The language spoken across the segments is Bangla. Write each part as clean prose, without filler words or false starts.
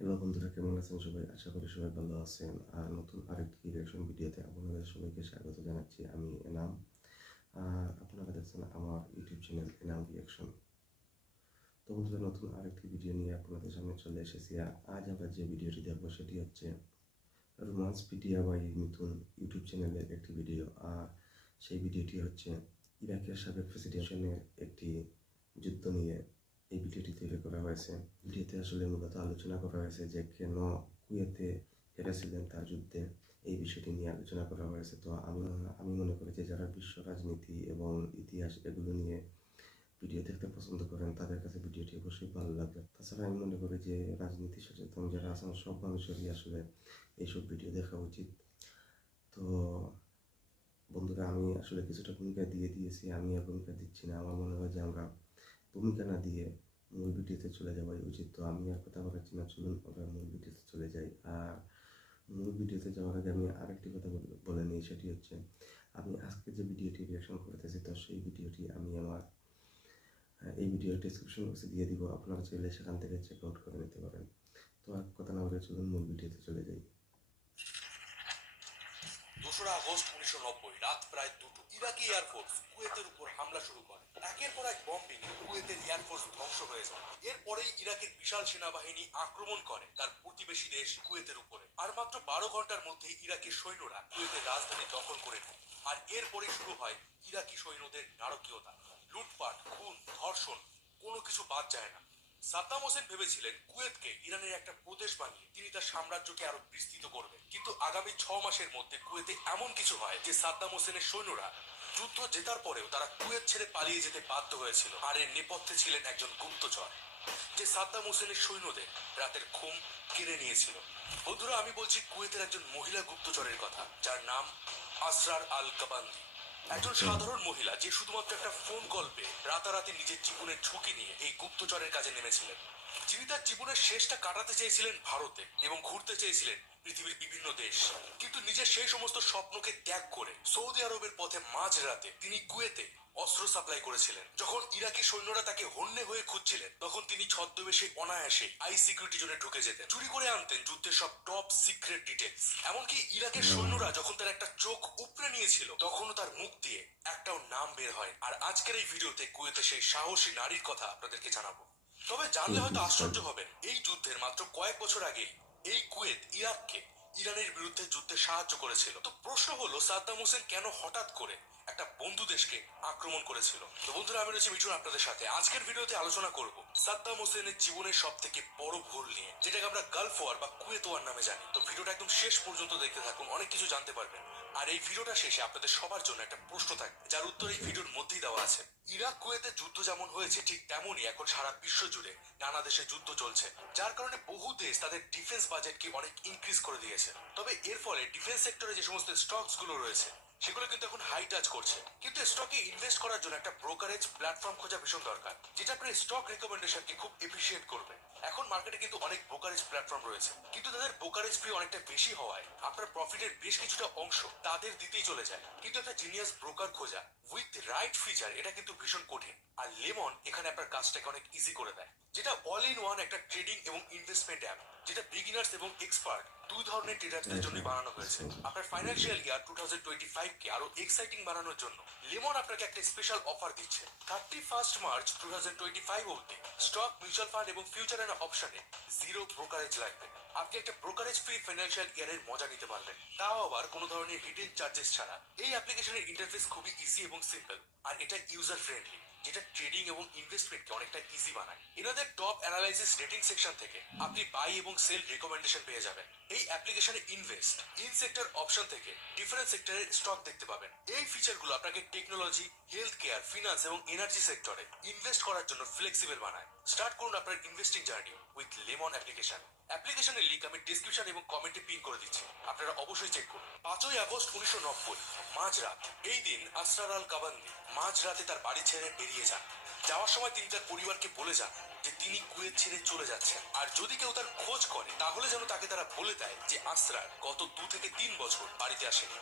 হ্যালো বন্ধুরা, কেমন আছেন সবাই? আশা করি সবাই ভালো আছেন। আর নতুন আরেকটি রিঅ্যাকশন ভিডিওতে আপনাদের সবাইকে স্বাগত জানাচ্ছি। আমি এনাম। আর আপনারা দেখছেন আমার ইউটিউব চ্যানেল এনাম রিঅ্যাকশন। তো বন্ধুরা, নতুন আরেকটি ভিডিও নিয়ে আপনাদের সামনে চলে এসেছি। আর আজ আমরা যে ভিডিওটি দেখবো সেটি হচ্ছে রোমান্স পিডিয়া বাই মিথুন ইউটিউব চ্যানেলের একটি ভিডিও। আর সেই ভিডিওটি হচ্ছে ইরাকের সাবেক প্রেসিডেন্টের একটি যুদ্ধ নিয়ে এই ভিডিওটি তৈরি করা হয়েছে। ভিডিওতে আসলে মূলত আলোচনা করা হয়েছে যে কেন কুয়েতে হেরেছিলেন তার যুদ্ধে, এই বিষয়টি নিয়ে আলোচনা করা হয়েছে। তো আমি মনে করি যে যারা বিশ্ব রাজনীতি এবং ইতিহাস এগুলো নিয়ে ভিডিও দেখতে পছন্দ করেন তাদের কাছে ভিডিওটি অবশ্যই ভালো লাগবে। তাছাড়া আমি মনে করি যে রাজনীতি সচেতন যারা আছেন সব মানুষেরই আসলে এইসব ভিডিও দেখা উচিত। তো বন্ধুরা, আমি আসলে কিছুটা ভূমিকা দিয়ে দিয়েছি, আমি আর ভূমিকা দিচ্ছি না। আমার মনে হয় যে আমরা ভূমিকা না দিয়ে মূল ভিডিওতে চলে যাওয়াই উচিত। তো আমি আর কথা বলাচ্ছি না, চলুন আমরা মূল ভিডিওতে চলে যাই। আর মূল ভিডিওতে যাওয়ার আগে আমি আরেকটি কথা বলে নিই, সেটি হচ্ছে আমি আজকে যে ভিডিওটি রিঅ্যাকশন করতেছি তো সেই ভিডিওটি আমি আমার এই ভিডিওর ডিসক্রিপশন বক্সে দিয়ে দিব, আপনারা চাইলে সেখান থেকে চেক আউট করে নিতে পারেন। তো আর কথা না বলে চলুন মূল ভিডিওতে চলে যাই। 2রা আগস্ট 1990 রাত প্রায় 2টো ইরাকি এয়ারফোর্স কুয়েতের উপর হামলা শুরু করে। একের পর এক বম্বিং কুয়েতের এয়ারফোর্স ধ্বংস হয়ে যায়। এরপরেই ইরাকের বিশাল সেনাবাহিনী আক্রমণ করে তার প্রতিবেশী দেশ কুয়েতের উপরে। আর মাত্র 12 ঘন্টার মধ্যে ইরাকি সৈন্যরা কুয়েতের রাজধানী দখল করে নেয়। আর এরপরেই শুরু হয় ইরাকি সৈন্যদের নারকীয়তা, লুটপাট, খুন, ধর্ষণ, কোনো কিছু বাদ যায় না। সাদ্দাম হোসেন ভেবেছিলেন কুয়েতকে ইরানের একটা প্রদেশ বানিয়ে তিনি তার সাম্রাজ্যকে আরো বিস্তৃত করবেন, কিন্তু আগামী 6 মাসের মধ্যে কুয়েতে এমন কিছু হয় যে সাদ্দাম হোসেনের সৈন্যরা যুদ্ধ জেতার পরেও তারা কুয়েত ছেড়ে পালিয়ে যেতে বাধ্য হয়েছিল। আর এর নেপথ্যে ছিলেন একজন গুপ্তচর যে সাদ্দাম হোসেনের সৈন্যদের রাতের ঘুম কেড়ে নিয়েছিল। বন্ধুরা, আমি বলছি কুয়েতের একজন মহিলা গুপ্তচরের কথা, যার নাম আসরার আল কাবান্দি। একজন সাধারণ মহিলা যে শুধুমাত্র একটা ফোন কল পেয়ে রাতারাতি নিজের জীবনের ঝুঁকি নিয়ে এই গুপ্তচরের কাজে নেমেছিলেন। যিনি তার জীবনের শেষটা কাটাতে চেয়েছিলেন ভারতে এবং ঘুরতে চেয়েছিলেন পৃথিবীর বিভিন্ন দেশ, কিন্তু নিজের সেই সমস্ত স্বপ্নকে ত্যাগ করে সৌদি আরবের পথে মাঝরাতে তিনি কুয়েতে অস্ত্র সাপ্লাই করেছিলেন। যখন ইরাকি সৈন্যরা তাকে হন্যে হয়ে খুঁজছিলেন তখন তিনি ছদ্মবেশে অনায়াসে আই সিকিউরিটি জোনে ঢুকে যেতেন, চুরি করে আনতেন যুদ্ধের সব টপ সিক্রেট ডিটেলস। এমনকি ইরাকের সৈন্যরা যখন তার একটা চোখ উপড়ে নিয়েছিল তখনও তার মুখ দিয়ে একটাও নাম বের হয়। আর আজকের এই ভিডিওতে কুয়েতে সেই সাহসী নারীর কথা আপনাদেরকে জানাবো। তবে জানলে হয়তো আশ্চর্য হবেন, এই যুদ্ধের মাত্র কয়েক বছর আগেই এই কুয়েত ইরাককে ইরানের বিরুদ্ধে যুদ্ধে সাহায্য করেছিল। তো প্রশ্ন হলো, সাদ্দাম হোসেন কেন হঠাৎ করে একটা বন্ধু দেশকে আক্রমণ করেছিল? তো বন্ধুরা, আমি রয়েছি মিঠুন আপনাদের সাথে। আজকের ভিডিওতে আলোচনা করব সাদ্দাম হোসেনের জীবনের সব থেকে বড় ভুল নিয়ে, যেটাকে আমরা গালফ ওয়ার বা কুয়েত ওয়ার নামে জানি। তো ভিডিওটা একদম শেষ পর্যন্ত দেখতে থাকুন, অনেক কিছু জানতে পারবেন। আর এই ভিডিওটা শেষে আপনাদের সবার জন্য একটা প্রশ্ন থাকবে, যার উত্তর এই ভিডিওর মধ্যেই দেওয়া আছে। ইরাক কুয়েতে যুদ্ধ যেমন হয়েছে ঠিক তেমনই এখন সারা বিশ্ব জুড়ে নানা দেশে যুদ্ধ চলছে, যার কারণে বহু দেশ তাদের ডিফেন্স বাজেটকে অনেক ইনক্রিজ করে দিয়েছে। তবে এর ফলে ডিফেন্স সেক্টরে যে সমস্ত স্টকস গুলো রয়েছে সেগুলো কিন্তু এখন হাই টাচ করছে। কিন্তু স্টকে ইনভেস্ট করার জন্য একটা ব্রোকারেজ প্ল্যাটফর্ম খোঁজা ভীষণ দরকার, যেটা আপনার স্টক রিকমেন্ডেশনকে খুব এফিশিয়েন্ট করবে। এখন মার্কেটে কিন্তু অনেক ব্রোকারেজ প্ল্যাটফর্ম রয়েছে, কিন্তু তাদের ব্রোকারেজ ফি অনেকটা বেশি হওয়ায় আপনার প্রফিটের বেশ কিছুটা অংশ তাদের দিতেই চলে যায়। কিন্তু একটা জিনিয়াস ব্রোকার খোঁজা উইথ রাইট ফিচার, এটা কিন্তু ভীষণ কঠিন। আর লেমন এখানে আপনার কাজটাকে অনেক ইজি করে দেয়, যেটা অল ইন ওয়ান একটা ট্রেডিং এবং ইনভেস্টমেন্ট অ্যাপ, যেটা বিগিনার্স এবং এক্সপার্ট দুই ধরনের ট্রেডারদের জন্য বানানো হয়েছে। আপনার ফাইন্যান্সিয়াল ইয়ার 2025 কে আরো এক্সাইটিং বানানোর জন্য লেমন আপনাকে একটা স্পেশাল অফার দিচ্ছে। 31 মার্চ 2025 অবধি স্টক, মিউচুয়াল ফান্ড এবং ফিউচার এন্ড অপশনে জিরো ব্রোকারেজ লাগবে। আপনি একটা ব্রোকারেজ ফ্রি ফাইন্যান্সিয়াল ইয়ারের মজা নিতে পারবেন, তাও আবার কোনো ধরনের হিডেন চার্জেস ছাড়া। এই অ্যাপ্লিকেশনের ইন্টারফেস খুবই ইজি এবং সিম্পল, আর এটা ইউজার ফ্রেন্ডলি, যেটা ট্রেডিং এবং ইনভেস্টমেন্টকে অনেকটা ইজি বানায়। এনাদের টপ অ্যানালাইসিস রেটিং সেকশন থেকে আপনি বাই এবং সেল রিকমেন্ডেশন পেয়ে যাবেন। এই অ্যাপ্লিকেশনে ইনভেস্ট ইন সেক্টর অপশন থেকে ডিফারেন্ট সেক্টরের স্টক দেখতে পাবেন। এই ফিচারগুলো আপনাকে টেকনোলজি, হেলথ কেয়ার, ফিনান্স এবং এনার্জি সেক্টরে ইনভেস্ট করার জন্য ফ্লেক্সিবল বানায়। স্টার্ট করুন আপনার investing journey with lemon application. অ্যাপ্লিকেশনের লিংক আমি ডিসক্রিপশন এবং কমেন্টে পিন করে দিচ্ছি, আপনারা অবশ্যই চেক করুন। 5 আগস্ট 1990 মাঝরাত, এই দিন আসরার আল কাবান্দি মাঝরাতে তার বাড়ি ছেড়ে বেরিয়ে যান। যাওয়ার সময় তিনি তার পরিবারকে বলে যান যে তিনি কুয়েত ছেড়ে চলে যাচ্ছেন, আর যদি কেউ তার খোঁজ করে তাহলে যেন তাকে তারা বলে দেয় যে আসরার গত 2 থেকে 3 বছর বাড়িতে আসেনি।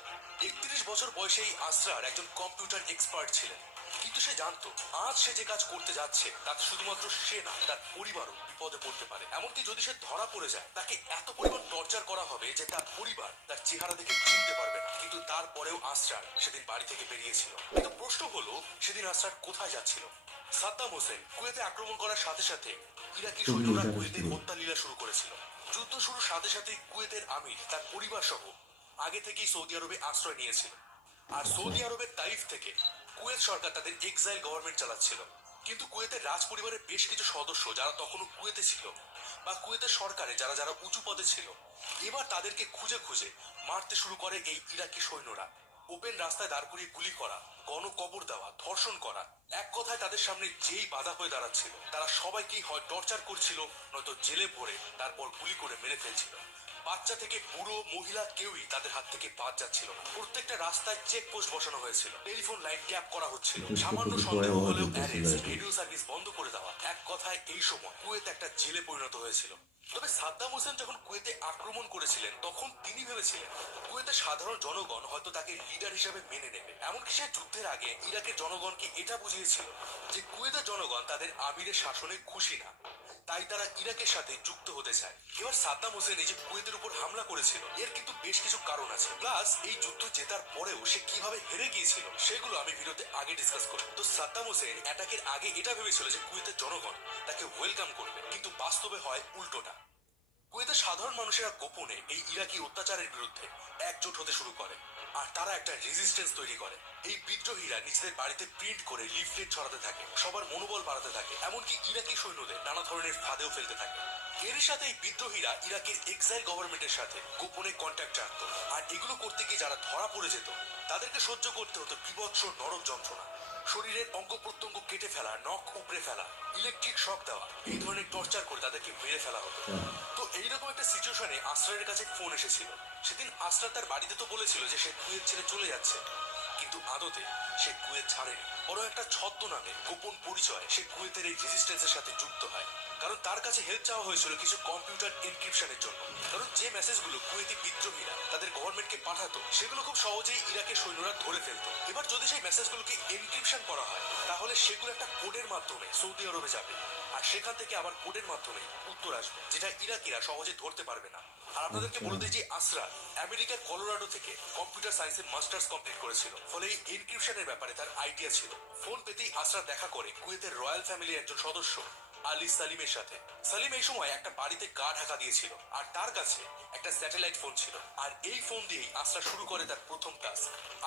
31 বছর বয়সে এই আসরার একজন কম্পিউটার এক্সপার্ট ছিলেন, কিন্তু সে জানতো আজ সে যে কাজ করতে যাচ্ছে তাতে শুধুমাত্র সে না, তার পরিবারও বিপদে পড়তে পারে। এমনকি যদি সে ধরা পড়ে যায়, তাকে এত পরিমাণ টর্চার করা হবে যে তার পরিবার তার চেহারা দেখে চিনতে পারবে না। কিন্তু তারপরেও আসরার সেদিন বাড়ি থেকে বেরিয়েছিল। কিন্তু প্রশ্ন হলো, সেদিন আসরার কোথায় যাচ্ছিল? সাদ্দাম হোসেন কুয়েতে আক্রমণ করার সাথে সাথে ইরাকি খুবই সৈন্যরা কুয়েতে ইন্টারেস্টিং। হত্যালীলা শুরু করেছিল। যুদ্ধ শুরুর সাথে সাথে কুয়েতের আমির তার পরিবার সহ আগে থেকেই সৌদি আরবে আশ্রয় নিয়েছিল। আর আচ্ছা। সৌদি আরবের তাইফ থেকে কুয়েত সরকার তাদের এক্সাইল গভর্নমেন্ট চালাচ্ছিল। কিন্তু কুয়েতের রাজ পরিবারের বেশ কিছু সদস্য যারা তখনও কুয়েতে ছিল বা কুয়েতের সরকারে যারা যারা উঁচু পদে ছিল, এবার তাদেরকে খুঁজে খুঁজে মারতে শুরু করে এই ইরাকি সৈন্যরা। ওপেন রাস্তায় দাঁড় করিয়ে গুলি করা, গণকবর দেওয়া, ধর্ষণ করা, এক কথায় তাদের সামনে যেই বাধা হয়ে দাঁড়াচ্ছিল তারা সবাইকেই হয় টর্চার করছিল, নয়তো জেলে ভরে তারপর গুলি করে মেরে ফেলছিল। বাচ্চা থেকে বুড়ো মহিলা কেউই তাদের হাত থেকে বাদ যাচ্ছিল না। প্রত্যেকটা রাস্তায় চেক পোস্ট বসানো হয়েছিল, টেলিফোন লাইন ট্যাপ করা হচ্ছিল, এটা তো সামান্য খুবই সন্দেহ ভয়াবহ হলেও যুদ্ধ ছিল অ্যারেস্ট, এটি। রেডিও সার্ভিস বন্ধ করে দেওয়া। এক কথায় এই সময় কুয়েত একটা জেলে পরিণত হয়েছিল। তবে সাদ্দাম হোসেন যখন কুয়েতে আক্রমণ করেছিলেন তখন তিনি ভেবেছিলেন কুয়েতের সাধারণ জনগণ হয়তো তাকে লিডার হিসেবে মেনে নেবে। এমনকি সে যুদ্ধের আগে ইরাকের জনগণকে এটা বুঝিয়েছিল যে কুয়েতের জনগণ তাদের আমিরের শাসনে খুশি না, তাই তারা ইরাকের সাথে যুক্ত হতে চায়। এবার সাদ্দাম হোসেন এই যে কুয়েতের উপর হামলা করেছিল, এর কিন্তু বেশ কিছু কারণ আছে। প্লাস এই যুদ্ধ জেতার পরেও সে কিভাবে হেরে গিয়েছিল সেগুলো আমি ভিডিওতে আগে ডিসকাস করব। তো সাদ্দাম হোসেন অ্যাটাকের আগে এটা ভেবেছিল যে কুয়েতের জনগণ তাকে ওয়েলকাম করবে, কিন্তু বাস্তবে হয় উল্টোটা। কুয়েতের সাধারণ মানুষেরা গোপনে এই ইরাকি অত্যাচারের বিরুদ্ধে একজোট হতে শুরু করে, আর তারা একটা রেজিস্ট্যান্স তৈরি করে। এই বিদ্রোহীরা নিজেদের বাড়িতে প্রিন্ট করে লিফলেট ছড়াতে থাকে, সবার মনোবল বাড়াতে থাকে, এমনকি ইরাকি সৈন্যদের নানা ধরনের ফাঁদেও ফেলতে থাকে। এর সাথে এই বিদ্রোহীরা ইরাকের এক্সাইল গভর্নমেন্টের সাথে গোপনে কন্ট্যাক্ট রাখতো, আর এগুলো করতে গিয়ে যারা ধরা পড়ে যেত তাদেরকে সহ্য করতে হতো বিভৎস নরক যন্ত্রণা, শরীরের অঙ্গ প্রত্যঙ্গ কেটে ফেলা, নখ উপড়ে ফেলা, ইলেকট্রিক শক দেওয়া, এই ধরনের টর্চার করে তাদেরকে মেরে ফেলা হতো। তো এইরকম একটা সিচুয়েশনে আসরারের কাছে ফোন এসেছিল। সেদিন আসরার তার বাড়িতে তো বলেছিল যে সে কুয়েত ছেড়ে চলে যাচ্ছে, কিন্তু আদতে সে কুয়েত ছাড়েনি। বড় একটা ছদ্মনামে গোপন পরিচয় সে কুয়েতের এই রেজিস্ট্যান্সের সাথে যুক্ত হয়, কারণ তার কাছে হেল্প চাওয়া হয়েছিল কিছু কম্পিউটার এনক্রিপশনের জন্য। কারণ যে মেসেজগুলো কুয়েতি বিদ্রোহীরা তাদের গভর্নমেন্টকে পাঠাতো সেগুলো খুব সহজেই ইরাকের সৈন্যরা ধরে ফেলতো। এবার যদি সেই মেসেজগুলোকে এনক্রিপশন করা হয় তাহলে সেগুলো একটা কোডের মাধ্যমে সৌদি আরবে যাবে, আর সেখান থেকে আবার কোডের মাধ্যমে উত্তর আসবে, যেটা ইরাকিরা সহজে ধরতে পারবে না। আর আপনাদেরকে বলে দিই যে আসরা আমেরিকার কলোরাডো থেকে কম্পিউটার সায়েন্সে মাস্টার্স কমপ্লিট করেছিল, ফলে এই এনক্রিপশনের ব্যাপারে তার আইডিয়া ছিল। ফোন পেতেই আসরা দেখা করে কুয়েতের রয়্যাল ফ্যামিলির একজন সদস্য আলী সালিমের সাথে। সালিম এই সময় একটা বাড়িতে গা ঢাকা দিয়েছিল, আর তার কাছে একটা স্যাটেলাইট ফোন ছিল। আর এই ফোন দিয়েই আসরা শুরু করে তার প্রথম কাজ।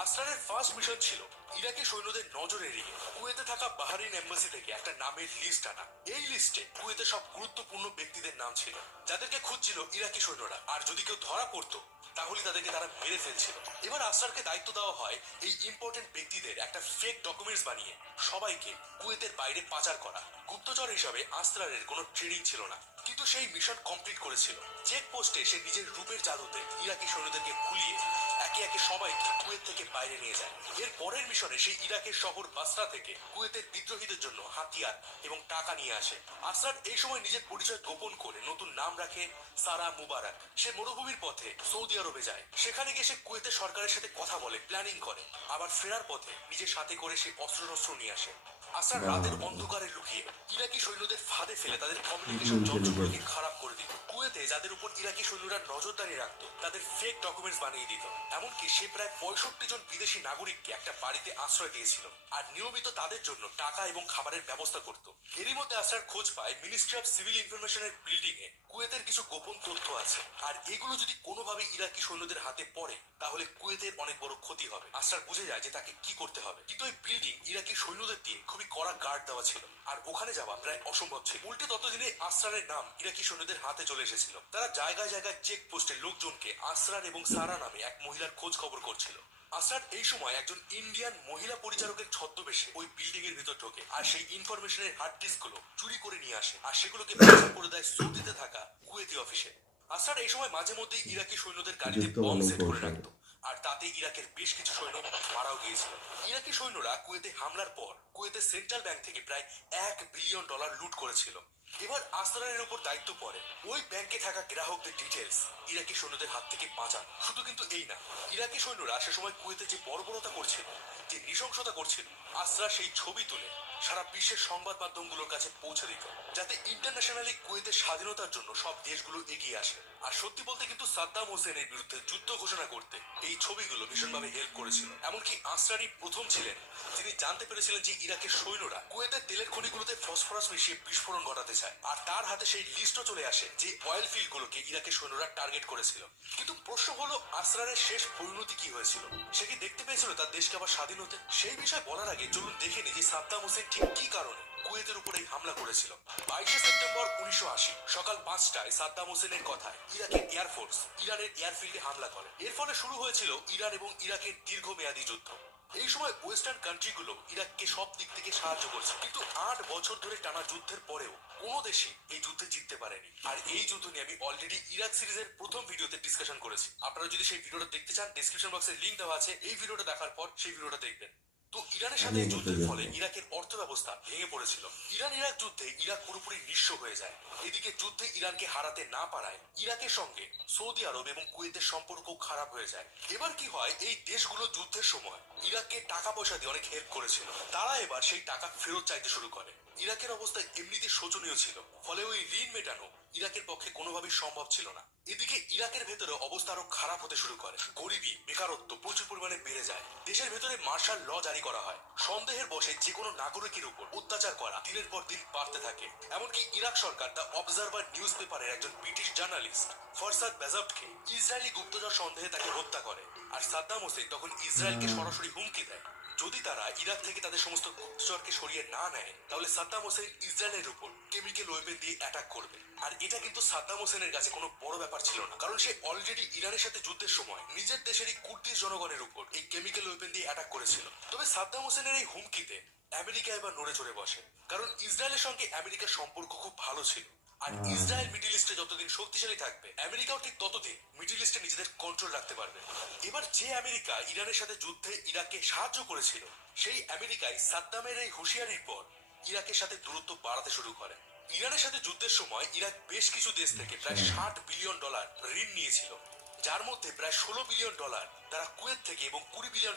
আসরারের ফার্স্ট মিশন ছিল ইরাকি সৈন্যদের নজর এড়িয়ে কুয়েতে থাকা বাহরিন এম্বাসি থেকে একটা নামের লিস্ট আনা। এই লিস্টে কুয়েতের সব গুরুত্বপূর্ণ ব্যক্তিদের নাম ছিল, যাদেরকে খুঁজছিল ইরাকি সৈন্যরা। আর যদি কেউ ধরা পড়তো তাহলে তাদেরকে তারা মেরে ফেলছিল। এবার আসরারকে দায়িত্ব দেওয়া হয় এই ইম্পর্টেন্ট ব্যক্তিদের একটা ফেক ডকুমেন্টস বানিয়ে সবাইকে কুয়েতের বাইরে পাচার করা। গুপ্তচর হিসাবে আসরারের কোনো ট্রেনিং ছিল না, কিন্তু সেই মিশন কমপ্লিট করেছিল। চেক পোস্টে সে নিজের রূপের জাদুতে ইরাকি সৈন্যদেরকে ভুলিয়ে একে একে সবাইকে কুয়েত থেকে বাইরে নিয়ে যায়। এর পরের মিশনে সেই ইরাকের শহর বাসরা থেকে কুয়েতের বিদ্রোহীদের জন্য হাতিয়ার এবং টাকা নিয়ে আসে। আসরার এই সময় নিজের পরিচয় গোপন করে নতুন নাম রাখে সারা মুবারক। সে মরুভূমির পথে সৌদি আরবে যায়, সেখানে গিয়ে সে কুয়েতের সরকারের সাথে কথা বলে, প্ল্যানিং করে। আবার ফেরার পথে নিজের সাথে করে সে অস্ত্র নিয়ে আসে। আসরার রাতের অন্ধকারে লুকিয়ে ইরাকি সৈন্যদের ফাঁদে ফেলে তাদের কমিউনিকেশন যন্ত্রগুলোকে খারাপ করে দিত। কুয়েতে যাদের উপর ইরাকি সৈন্যরা নজরদারি রাখতো তাদের ফেক ডকুমেন্টস বানিয়ে দিত। এমনকি সে প্রায় 65 জন বিদেশি নাগরিককে একটা বাড়িতে আশ্রয় দিয়েছিল, আর নিয়মিত তাদের জন্য টাকা এবং খাবারের ব্যবস্থা করত। এরই মধ্যে আসরার খোঁজ পায় মিনিস্ট্রি অফ সিভিল ইনফরমেশনের বিল্ডিং এ কুয়েতের কিছু গোপন তথ্য আছে, আর এগুলো যদি কোনোভাবে ইরাকি সৈন্যদের হাতে পড়ে তাহলে কুয়েতের অনেক বড় ক্ষতি হবে। আসরার বুঝে যায় যে তাকে কি করতে হবে। কিন্তু এই বিল্ডিং ইরাকি সৈন্যদের দিয়ে খুবই কড়া গার্ড দেওয়া ছিল, আর ওখানে যাওয়া প্রায় অসম্ভব ছিল। উল্টে ততদিনে আসরারের নাম ইরাকি সৈন্যদের হাতে চলে এসেছিল। তারা জায়গায় জায়গায় চেক পোস্টে লোকজনকে আসরার এবং সারা নামে এক মহিলার খোঁজ খবর করছিল। আসরার এই সময় একজন ইন্ডিয়ান মহিলা পরিচারকের ছদ্মবেশে ওই বিল্ডিং এর ভিতর ঢোকে, আর সেই ইনফরমেশনের হার্ড ডিস্ক গুলো চুরি করে নিয়ে আসে, আর সেগুলোকে পাচার করে দেয় সৌদিতে থাকা কুয়েতি অফিসে। আসরার এই সময় মাঝে মধ্যে ইরাকি সৈন্যদের গাড়িতে যুদ্ধ বম অনেক সেট করে কৌশল। রাখতো, আর তাতে ইরাকের বেশ কিছু সৈন্য মারাও গিয়েছিল। ইরাকি সৈন্যরা কুয়েতে হামলার পর কুয়েতের সেন্ট্রাল ব্যাংক থেকে প্রায় $1 বিলিয়ন লুট করেছিল। এবার আসরারের উপর দায়িত্ব পড়ে ওই ব্যাংকে থাকা গ্রাহকদের ডিটেলস ইরাকি সৈন্যদের হাত থেকে বাঁচান। শুধু কিন্তু এই না, ইরাকি সৈন্যরা সে সময় কুয়েতে যে বর্বরতা করছিল, যে নৃশংসতা করছিল, আসরা সেই ছবি তুলে সারা বিশ্বের সংবাদ মাধ্যমগুলোর কাছে পৌঁছে দিত, যাতে ইন্টারন্যাশনালি কুয়েতের স্বাধীনতার জন্য সব দেশগুলো এগিয়ে আসে। আর সত্যি বলতে কিন্তু সাদ্দাম হোসেনের বিরুদ্ধে যুদ্ধ ঘোষণা করতে এই ছবিগুলো ভীষণভাবে হেল্প করেছিল। এমনকি আসরারই প্রথম ছিলেন যিনি জানতে পেরেছিলেন যে ইরাকের সৈন্যরা কুয়েতের তেলের খনিগুলোতে ফসফরাস মিশিয়ে বিস্ফোরণ ঘটাতে চায়, আর তার হাতে সেই লিস্টও চলে আসে যে অয়েল ফিল্ডগুলোকে ইরাকের সৈন্যরা টার্গেট করেছিল। কিন্তু প্রশ্ন হলো, আসরারের শেষ পরিণতি কি হয়েছিল? সে কি দেখতে পেয়েছিল তার দেশকে আবার স্বাধীন হতে? সেই বিষয় বলার আগে চলুন দেখে নিই যে সাদ্দাম হোসেন ঠিক কি কারণে কুয়েতের উপর এই হামলা করেছিল। 22শে সেপ্টেম্বর 1980 সকাল 5টায় সাদ্দাম হোসেনের কথায় ইরাকের এয়ারফোর্স ইরানের এয়ারফিল্ডে হামলা করে। এর ফলে শুরু হয়েছিল ইরান এবং ইরাকের দীর্ঘমেয়াদী যুদ্ধ। এই সময় ওয়েস্টার্ন কান্ট্রিগুলো ইরাককে সব দিক থেকে সাহায্য করছে, কিন্তু 8 বছর ধরে টানা যুদ্ধের পরেও কোনো দেশই এই যুদ্ধে জিততে পারেনি। আর এই যুদ্ধ নিয়ে আমি অলরেডি ইরাক সিরিজের প্রথম ভিডিওতে ডিসকাশন করেছি। আপনারা যদি সেই ভিডিওটা দেখতে চান, ডেসক্রিপশন বক্সে লিংক দেওয়া আছে, এই ভিডিওটা দেখার পর সেই ভিডিওটা দেখবেন। তো ইরানের সাথে এই যুদ্ধের ফলে ইরাকের অর্থ ব্যবস্থা ভেঙে পড়েছিল। ইরান ইরাক যুদ্ধে ইরাক পুরোপুরি নিঃস্ব হয়ে যায়। এদিকে যুদ্ধে ইরানকে হারাতে না পারায় ইরাকের সঙ্গে সৌদি আরব এবং কুয়েতের সম্পর্ক খারাপ হয়ে যায়। এবার কি হয়, এই দেশগুলো যুদ্ধের সময় ইরাককে টাকা পয়সা দিয়ে অনেক হেল্প করেছিল, তারা এবার সেই টাকা ফেরত চাইতে শুরু করে। ইরাকের অবস্থা এমনিতে শোচনীয় ছিল, ফলে ওই ঋণ মেটানো ইরাকের পক্ষে কোনোভাবেই সম্ভব ছিল না। এদিকে ইরাকের ভেতরে অবস্থা আরো খারাপ হতে শুরু করে। গরিবী, বেকারত্ব প্রচুর পরিমাণে বেড়ে যায়। দেশের ভেতরে মার্শাল ল জারি করা হয়। সন্দেহের বশে যে কোনো নাগরিকের উপর অত্যাচার করা দিনের পর দিন বাড়তে থাকে। এমনকি Iraq Sarkar the observer news পেপারের একজন ব্রিটিশ জার্নালিস্ট ফরসাদ বেজাবটকে ইসরায়েলি গুপ্তচর সন্দেহে তাকে হত্যা করে। আর সাদ্দাম হোসেন তখন ইসরায়েলকে সরাসরি হুমকি দেয়, যদি তারা ইরাক থেকে তাদের সমস্ত গুপ্তচরকে সরিয়ে না নেয়, তাহলে সাদ্দাম হোসেন ইসরায়েলের উপর কেমিক্যাল ওয়েপেন দিয়ে অ্যাটাক করবে। আর এটা কিন্তু সাদ্দাম হোসেনের কাছে কোনো বড় ব্যাপার ছিল না, কারণ সে অলরেডি ইরানের সাথে যুদ্ধের সময় নিজের দেশেরই কুর্দিশ জনগণের উপর এই কেমিক্যাল ওয়েপেন দিয়ে অ্যাটাক করেছিল। তবে সাদ্দাম হোসেনের এই হুমকিতে আমেরিকা এবার নড়ে চড়ে বসে, কারণ ইসরায়েলের সঙ্গে আমেরিকার সম্পর্ক খুব ভালো ছিল। আর ইসরায়েল মিডল ইস্টে যতদিন শক্তিশালী থাকবে, আমেরিকাও ঠিক ততদিন মিডল ইস্টে নিজেদের কন্ট্রোল রাখতে পারবে। এবার যে আমেরিকা ইরানের সাথে যুদ্ধে ইরাককে সাহায্য করেছিল, সেই আমেরিকাই সাদ্দামের এই হুঁশিয়ারির পর ইরাকের সাথে দূরত্ব বাড়াতে শুরু করে। ইরানের সাথে যুদ্ধের সময় ইরাক বেশ কিছু দেশ থেকে প্রায় $60 বিলিয়ন ঋণ নিয়েছিল, যার মধ্যে প্রায় $16 বিলিয়ন তারা কুয়েত থেকে এবং $20 বিলিয়ন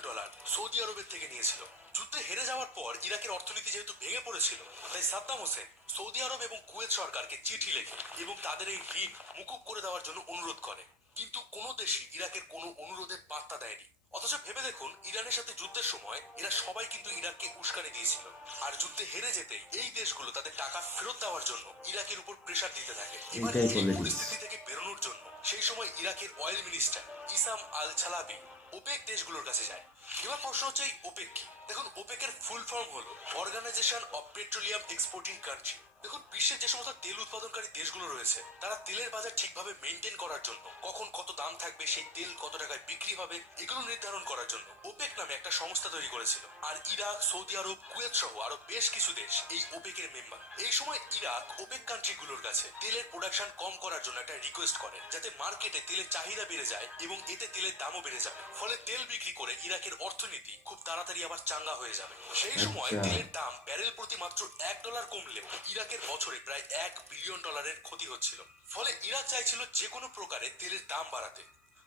সৌদি আরবের থেকে নিয়েছিল। যুদ্ধে হেরে যাওয়ার পর ইরাকের অর্থনীতি যেহেতু ভেঙে পড়েছিল, তাই সাদ্দাম হোসেন সৌদি আরব এবং কুয়েত সরকারকে চিঠি লেখে এবং তাদের এই ঋণ মুকুব করে দেওয়ার জন্য অনুরোধ করে। কিন্তু কোনো দেশই ইরাকের কোনো অনুরোধের পাত্তা দেয়নি। অথচ ভেবে দেখুন, ইরানের সাথে যুদ্ধের সময় এরা সবাই কিন্তু ইরাককে উস্কানি দিয়েছিল, আর যুদ্ধে হেরে যেতেই এই দেশগুলো তাদের টাকা ফেরত দেওয়ার জন্য ইরাকের উপর প্রেসার দিতে থাকে। এবার এই পরিস্থিতি থেকে বেরোনোর জন্য সেই সময় ইরাকের অয়েল মিনিস্টার ইসাম আল ছালাবি ওপেক দেশগুলোর কাছে যায়। এবার প্রশ্ন হচ্ছে, এই ওপেক কি? দেখুন, ওপেকের ফুল ফর্ম হলো organisation of petroleum exporting country. দেখুন, বিশ্বের যে সমস্ত তেল উৎপাদনকারী দেশগুলো রয়েছে, তারা তেলের বাজার ঠিকভাবে মেনটেন করার জন্য, কখন কত দাম থাকবে, সেই তেল কত টাকায় বিক্রি হবে, এগুলো নির্ধারণ করার জন্য ওপেক নামে একটা সংস্থা তৈরি করেছিল। আর ইরাক, সৌদি আরব, কুয়েত সহ আরো বেশ কিছু দেশ এই ওপেকের মেম্বার। এই সময় ইরাক ওপেক কান্ট্রিগুলোর কাছে তেলের প্রোডাকশন কম করার জন্য একটা রিকোয়েস্ট করে, যাতে মার্কেটে তেলের চাহিদা বেড়ে যায় এবং এতে তেলের দামও বেড়ে যাবে। ফলে তেল বিক্রি করে ইরাকের অর্থনীতি খুব তাড়াতাড়ি আবার চাঙ্গা হয়ে যাবে। সেই সময় তেলের দাম ব্যারেল প্রতি মাত্র $1 কমলেও ইরাকের বছরে প্রায় $1 বিলিয়ন ক্ষতি হচ্ছিল। ফলে ইরাক চাইছিল যে কোনো প্রকারে তেলের দাম বাড়াতে,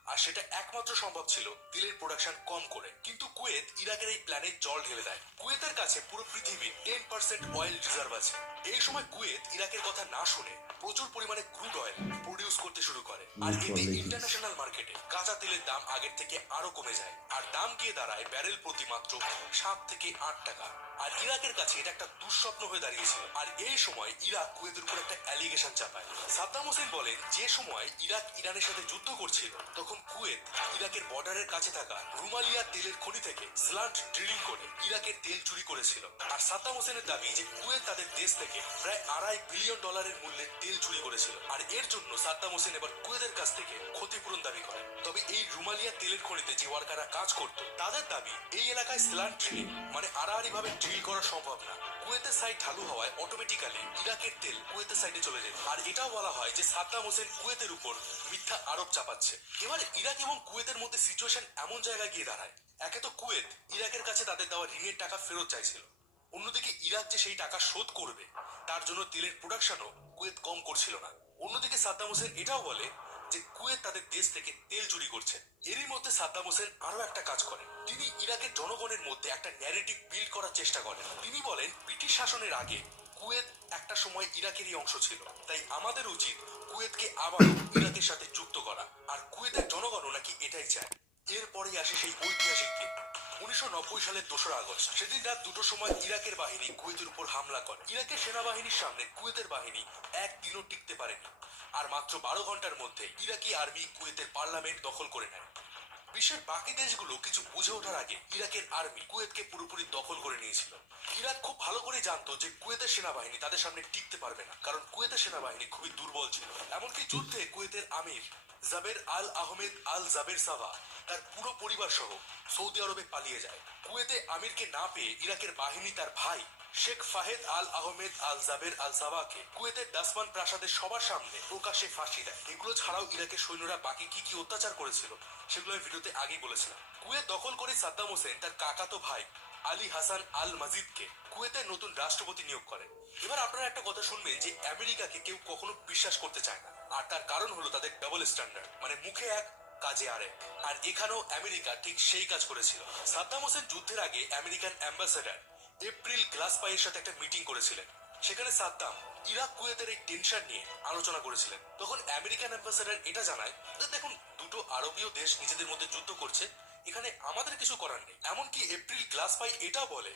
আর সেটা একমাত্র সম্ভব ছিল তেলের প্রোডাকশন কম করে। কিন্তু কুয়েত ইরাকের এই প্ল্যানে জল ঢেলে দেয়। কুয়েতের কাছে পুরো পৃথিবীর 10% অয়েল রিজার্ভ আছে। এই সময় কুয়েত ইরাকের কথা না শুনে প্রচুর পরিমাণে ক্রুড অয়েল প্রডিউস করতে শুরু করে, আর এতে ইন্টারন্যাশনাল মার্কেটে কাঁচা তেলের দাম আগের থেকে আরো কমে যায়, আর দাম গিয়ে দাঁড়ায় ব্যারেল প্রতি মাত্র 7 থেকে 8 টাকা। আর ইরাকের কাছে এটা একটা দুঃস্বপ্ন হয়ে দাঁড়িয়েছিল। আর এই সময় ইরাক কুয়েতের উপর একটা অ্যালিগেশন চাপায়। সাদ্দাম হোসেন বলেন, যে সময় ইরাক ইরানের সাথে যুদ্ধ করছিল, তখন কুয়েত ইরাকের বর্ডারের কাছে থাকা রুমালিয়া তেলের খনি থেকে স্লান্ট ড্রিলিং করে ইরাকের তেল চুরি করেছিল। আর সাদ্দাম হোসেনের দাবি যে কুয়েত তাদের দেশ থেকে প্রায় $2.5 বিলিয়ন মূল্যের তেল চুরি করেছিল, আর এর জন্য সাদ্দাম হোসেন এবার কুয়েতের কাছ থেকে ক্ষতিপূরণ দাবি করেন। তবে এই রুমালিয়া তেলের খনিতে যে ওয়ার্কাররা কাজ করত, তাদের দাবি এই এলাকায় স্লান্ট ড্রিলিং মানে আড়াআড়ি ভাবে ড্রিল করা সম্ভব না। কুয়েতের সাইড ঢালু হওয়ায় অটোমেটিক্যালি ইরাকের তেল কুয়েতের সাইডে চলে যায়। আর এটাও বলা হয় যে সাদ্দাম হোসেন কুয়েতের উপর মিথ্যা আরোপ চাপাচ্ছে। এবার ইরাক এবং কুয়েতের মধ্যে সিচুয়েশন এমন জায়গায় গিয়ে দাঁড়ায়, একে তো কুয়েত ইরাকের কাছে তাদের দেওয়া ঋণের টাকা ফেরত চাইছিল, অন্যদিকে ইরাক যে সেই টাকা শোধ করবে তার জন্য তেলের প্রোডাকশনও কুয়েত কম করছিল না। অন্যদিকে সাদ্দাম হোসেন এটাও বলে যে কুয়েত তাদের দেশ থেকে তেল চুরি করছে। এরই মধ্যে সাদ্দাম হোসেন আরো একটা কাজ করেন, তিনি ইরাকের জনগণের মধ্যে একটা ন্যারেটিভ বিল্ড করার চেষ্টা করেন। তিনি বলেন ব্রিটিশ শাসনের আগে কুয়েত একটা সময় ইরাকেরই অংশ ছিল, তাই আমাদের উচিত কুয়েতকে আবার ইরাকের সাথে যুক্ত করা, আর কুয়েতের জনগণও নাকি এটাই চায়। এরপরেই আসে সেই ঐতিহাসিক দিন 1990 সালের 2রা আগস্ট। সেদিন রাত 2টোর সময় ইরাকের বাহিনী কুয়েতের উপর হামলা করে। ইরাকের সেনাবাহিনীর সামনে কুয়েতের বাহিনী একদিনও টিকতে পারেনি, আর মাত্র 12 ঘন্টার মধ্যে ইরাকি আর্মি কুয়েতের পার্লামেন্ট দখল করে নেয়। বিশ্বের বাকি দেশগুলো কিছু বুঝে ওঠার আগে ইরাকের আর্মি কুয়েতকে পুরোপুরি দখল করে নিয়েছিল। ইরাক খুব ভালো করে জানতো যে কুয়েতের সেনাবাহিনী তাদের সামনে টিকতে পারবে না, কারণ কুয়েতের সেনাবাহিনী খুবই দুর্বল ছিল। এমনকি যুদ্ধে কুয়েতের আমির জাবের আল আহমেদ আল জাবের সাভা তার পুরো পরিবার সহ সৌদি আরবে পালিয়ে যায়। কুয়েতে আমিরকে না পেয়ে ইরাকের বাহিনী তার ভাই শেখ ফাহেদ আল আহমেদ আল জাবের আল সাবাকে কুয়েতের দাসমান প্রাসাদের সবার সামনে প্রকাশ্যে ফাঁসি দেয়। এগুলো ছাড়াও ইরাকের সৈন্যরা বাকি কি কি অত্যাচার করেছিল সেগুলো আমি ভিডিওতে আগেই বলেছিলাম। কুয়েত দখল করে সাদ্দাম হোসেন তার কাকাতো ভাই আলী হাসান আল মাজিদকে কুয়েতের নতুন রাষ্ট্রপতি নিয়োগ করেন। এবার আপনারা একটা কথা শুনবেন যে আমেরিকাকে কেউ কখনো বিশ্বাস করতে চায় না, আর তার কারণ হলো তাদের ডাবল স্ট্যান্ডার্ড, মানে মুখে এক কাজে আরেক। আর এখানেও আমেরিকা ঠিক সেই কাজ করেছিল। সাদ্দাম হোসেন যুদ্ধের আগে আমেরিকান অ্যাম্বাসেডর এপ্রিল গ্লাসপাইয়ের সাথে একটা মিটিং করেছিলেন। সেখানে সাদ্দাম ইরাক কুয়েতের এই টেনশন নিয়ে আলোচনা করেছিলেন। তখন আমেরিকান অ্যাম্বাসেডর এটা জানায় যে দেখুন, দুটো আরবীয় দেশ নিজেদের মধ্যে যুদ্ধ করছে, এখানে আমাদের কিছু করার নেই। এমনকি এপ্রিল গ্লাসপাই এটাও বলে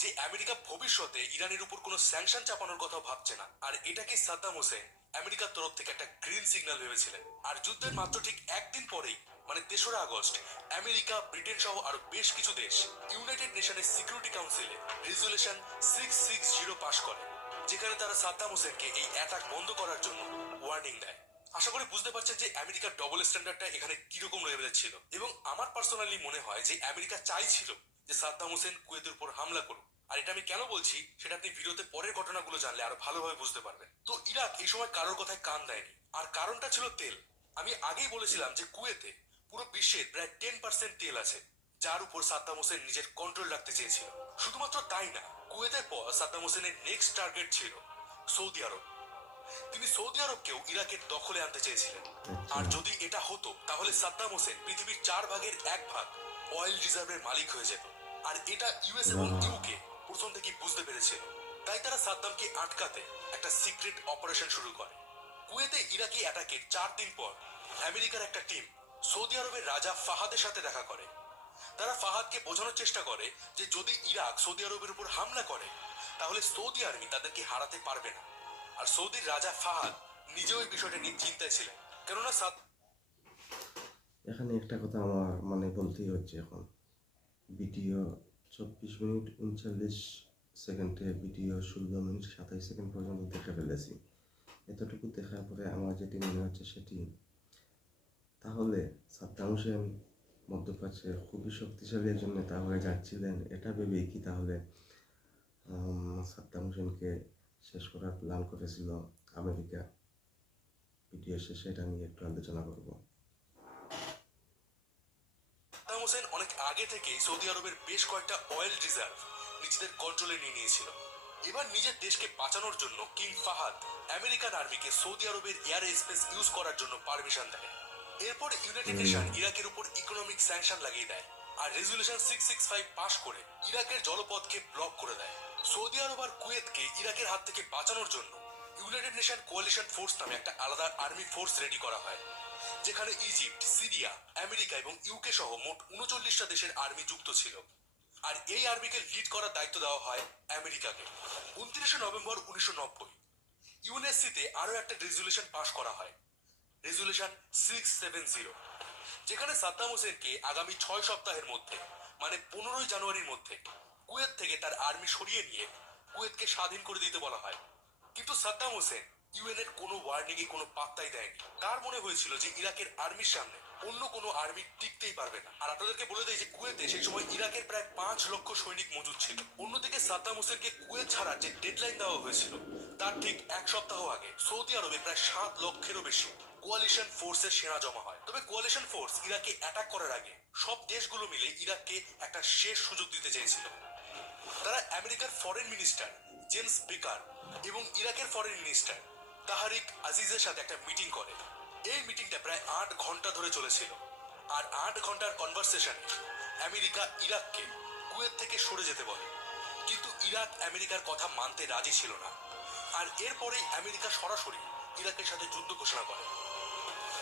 যে আমেরিকা ভবিষ্যতে ইরানের উপর কোনো স্যাংশন চাপানোর কথা ভাবছে না, আর এটাকে সাদ্দাম হোসেন আমেরিকার তরফ থেকে একটা গ্রিন সিগন্যাল ভেবেছিলেন। আর যুদ্ধের মাত্র ঠিক একদিন পরেই, মানে 3রা আগস্ট, আমেরিকা, ব্রিটেন সহ আরো বেশ কিছু দেশ ইউনাইটেড নেশনের সিকিউরিটি কাউন্সিলে রেজুলেশন 660 পাশ করে, যেখানে তারা সাদ্দাম হোসেনকে এই অ্যাটাক বন্ধ করার জন্য ওয়ার্নিং দেয়। আশা করি বুঝতে পারছেন যে আমেরিকার ডবল স্ট্যান্ডার্ডটা এখানে কিরকম লেভেলের ছিল। এবং আমার পার্সোনালি মনে হয় যে আমেরিকা চাইছিল যে সাদ্দাম হোসেন কুয়েতের উপর হামলা করুক। আর এটা আমি কেন বলছি সেটা আপনি ভিডিওতে পরের ঘটনাগুলো জানলে আরো ভালোভাবে বুঝতে পারবেন। তো ইরাক এই সময় কারোর কথায় কান দেয়নি, আর কারণটা ছিল তেল। আমি আগেই বলেছিলাম যে কুয়েতে পুরো বিশ্বের প্রায় 10% তেল আছে, যার উপর সাদ্দাম হোসেন নিজের কন্ট্রোল রাখতে চেয়েছিল। শুধুমাত্র তাই না, কুয়েতের পর সাদ্দাম হোসেনের নেক্সট টার্গেট ছিল সৌদি আরব। তিনি সৌদি আরবকেও ইরাকের দখলে আনতে চেয়েছিলেন। আর যদি এটা হতো তাহলে সাদ্দাম হোসেন পৃথিবীর 1/4 অয়েল রিজার্ভের মালিক হয়ে যেত। আর এটা ইউএস এবং ইউকে প্রথম থেকেই বুঝতে পেরেছিল। তাই তারা সাদ্দামকে আটকাতে একটা সিক্রেট অপারেশন শুরু করে। কুয়েতে ইরাকি অ্যাটাকের 4 দিন পর আমেরিকার একটা টিম সৌদি আরবের রাজা ফাহাদের সাথে দেখা করে। তারা ফাহাদকে বোঝানোর চেষ্টা করে যে যদি ইরাক সৌদি আরবের উপর হামলা করে তাহলে সৌদি আর্মি তাদেরকে হারাতে পারবে না। আর সৌদির রাজা ফাহাদ নিজেও এই বিষয়টা নিয়ে চিন্তায় ছিলেন, কেননা এখানে একটা কথা আমার মানে বলতেই হচ্ছে। এখন ভিডিও 24 মিনিট 39 সেকেন্ডে, ভিডিও 16 মিনিট 27 সেকেন্ড পর্যন্ত দেখে ফেলেছি। এতটুকু দেখার পরে আমার যেটি মনে হচ্ছে সেটি, তাহলে সাদ্দাম হোসেন মধ্যপ্রাচ্যে খুবই শক্তিশালী একজন নেতা হয়ে যাচ্ছিলেন, এটা ভেবেই কি তাহলে সাদ্দাম হোসেনকে শেষ করার প্ল্যান করেছিল আমেরিকা? ভিডিও শেষে এটা নিয়ে একটু আলোচনা করব। সাদ্দাম হোসেন অনেক আগে থেকেই সৌদি আরবের বেশ কয়েকটা অয়েল রিজার্ভ নিজেদের কন্ট্রোলে নিয়ে নিয়েছিল। এবার নিজের দেশকে বাঁচানোর জন্য কিং ফাহাদ আমেরিকান আর্মিকে সৌদি আরবের এয়ার স্পেস ইউজ করার জন্য পারমিশন দেয়। এরপর ইউনাইটেড নেশন ইরাকের উপর ইকোনমিক স্যাংশন লাগিয়ে দেয়, আর রেজুলেশন 665 পাশ করে ইরাকের জলপথকে ব্লক করে দেয়। সৌদি আরব আর কুয়েতকে ইরাকের হাত থেকে বাঁচানোর জন্য ইউনাইটেড নেশন কোয়ালিশন ফোর্স নামে একটা আলাদা আর্মি ফোর্স রেডি করা হয়, যেখানে ইজিপ্ট, সিরিয়া, আমেরিকা এবং ইউকে সহ মোট 39টা দেশের আর্মি যুক্ত ছিল। আর এই আর্মিকে লিড করার দায়িত্ব দেওয়া হয় আমেরিকাকে। 29 নভেম্বর 1990 ইউএনএসসিতে আরো একটা রেজুলেশন পাশ করা হয়, রেজুলেশন 670, যেখানে সাদ্দাম হোসেনকে আগামী 6 সপ্তাহের মধ্যে, মানে 15 জানুয়ারির মধ্যে কুয়েত থেকে তার আর্মি সরিয়ে নিয়ে কুয়েতকে স্বাধীন করে দিতে বলা হয়। কিন্তু সাদ্দাম হোসেন ইউএন এর কোনো ওয়ার্নিং এ কোনো পাত্তাই দেয়নি। তার মনে হয়েছিল যে ইরাকের আর্মির সামনে অন্য কোনো আর্মি টিকতেই পারবে না। আর আপনাদেরকে বলে দেয় যে কুয়েতে সেই সময় ইরাকের প্রায় 5 লক্ষ সৈনিক মজুদ ছিল। অন্যদিকে সাদ্দাম হোসেনকে কুয়েত ছাড়ার যে ডেডলাইন দেওয়া হয়েছিল তার ঠিক 1 সপ্তাহ আগে সৌদি আরবে প্রায় 7 লক্ষেরও বেশি কোয়ালিশন ফোর্সের সেনা জমা হয়। তবে কোয়ালিশন ফোর্স ইরাকে অ্যাটাক করার আগে সব দেশগুলো মিলে ইরাককে একটা শেষ সুযোগ দিতে চেয়েছিল। তারা আমেরিকার ফরেন মিনিস্টার জেমস বেকার এবং ইরাকের ফরেন মিনিস্টার তাহারিক আজিজের সাথে একটা মিটিং করে। এই মিটিংটা প্রায় 8 ঘন্টা ধরে চলেছিল। আর 8 ঘন্টার কনভারসেশনে আমেরিকা ইরাককে কুয়েত থেকে সরে যেতে বলে, কিন্তু ইরাক আমেরিকার কথা মানতে রাজি ছিল না। আর এরপরেই আমেরিকা সরাসরি ইরাকের সাথে যুদ্ধ ঘোষণা করে।